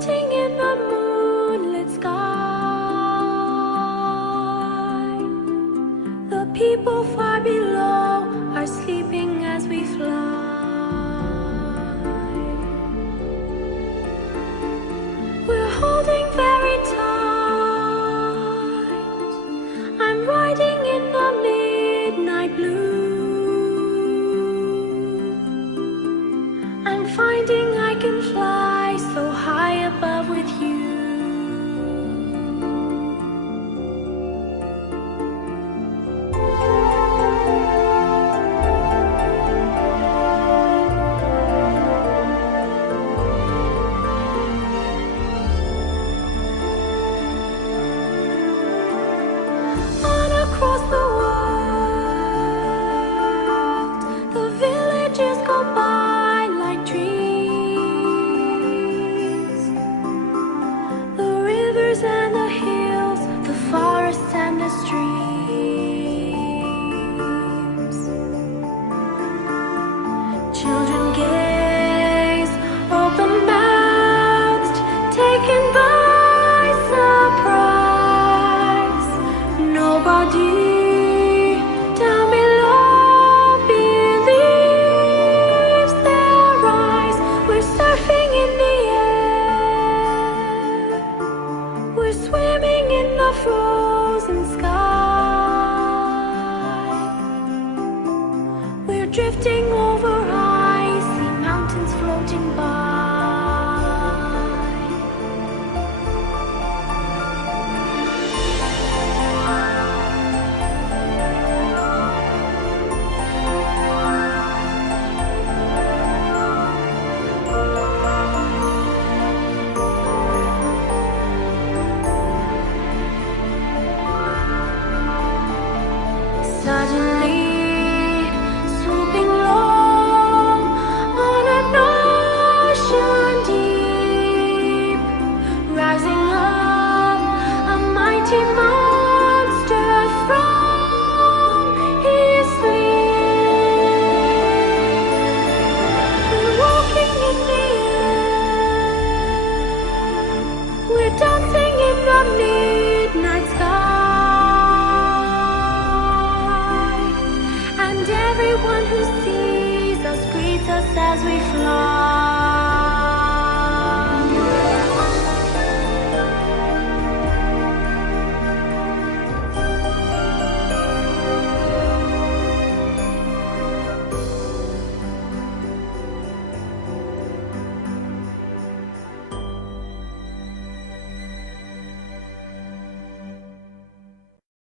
floating in the moonlit sky. The people far below are sleeping as we fly. We're holding very tight. I'm riding in the midnight blue. I'm finding I can fly so high above with you. On across the world, the villages go by like dreams. The rivers and the hills, the forests and the streams. Children gaze, open-mouthed, taken by surprise. Nobody down below believes their eyes. We're surfing in the air, we're swimming in the floor.